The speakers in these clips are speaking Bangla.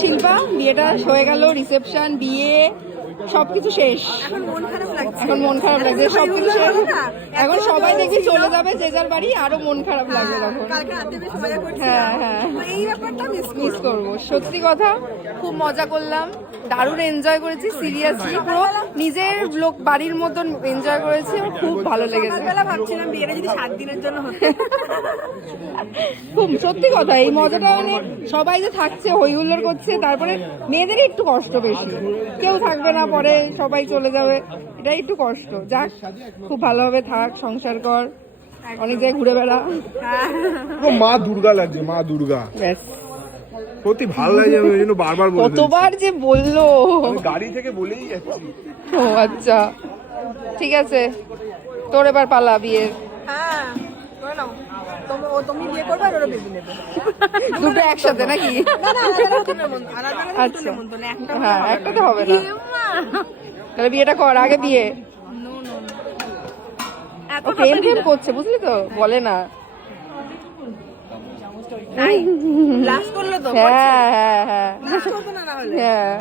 শিল্পা বিয়েটা হয়ে গেল, রিসেপশন, বিয়ে সবকিছু শেষ। এখন মন খারাপ লাগছে, সবকিছু শেষ। এখন সবাই দেখবি চলে যাবে যে যার বাড়ি, আরো মন খারাপ লাগবে তখন। হ্যাঁ হ্যাঁ, মিস করবো, সত্যি কথা। খুব মজা করলাম, দারুণ এনজয় করেছি, সিরিয়াসলি পুরো নিজের লোক বাড়ির মতন এনজয় করেছি, খুব ভালো লেগেছে। ভাবছিলাম বিয়েটা যদি 7 দিনের জন্য হতো। খুব সত্যি কথা, এই মজাটা মানে সবাই যে থাকছে, হই হুল্লোড় করছে, তারপরে মেয়েদের একটু কষ্ট বেশি, কেউ থাকবে না, পরে সবাই চলে যাবে, এটা একটু কষ্ট। যাক, খুব ভালোভাবে থাক, সংসার কর, অনেক জায়গায় ঘুরে বেড়া। মা দুর্গা লাগছে, মা দুর্গা। ব্যাস, সত্যি ভালো লাগে, আমি ওই জন্য বারবার বলছি। কতবার যে বললো, গাড়ি থেকে বলেই যাচ্ছি। ও আচ্ছা, ঠিক আছে, তোর এবার পালা বিয়ের। দুটো একসাথে নাকি? আচ্ছা, হ্যাঁ, একটা তো হবে না। তাহলে বিয়েটা কর, আগে বিয়ে। ও প্রেম প্রেম করছে, বুঝলি তো, বলে না। হ্যাঁ হ্যাঁ হ্যাঁ হ্যাঁ,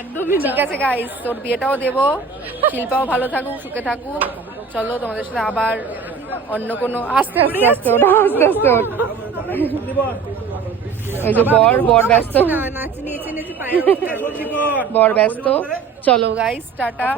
একদমই। ঠিক আছে গাইস, তোর বিয়েটাও দেবো, শিল্পাও ভালো থাকুক, সুখে থাকুক। চলো তোমাদের সাথে আবার অন্য কোনো, আস্তে আস্তে আস্তে ওটা, আস্তে আস্তে ওঠ। ওই যে বর ব্যস্ত, বর ব্যস্ত। চলো গাইস, টাটা।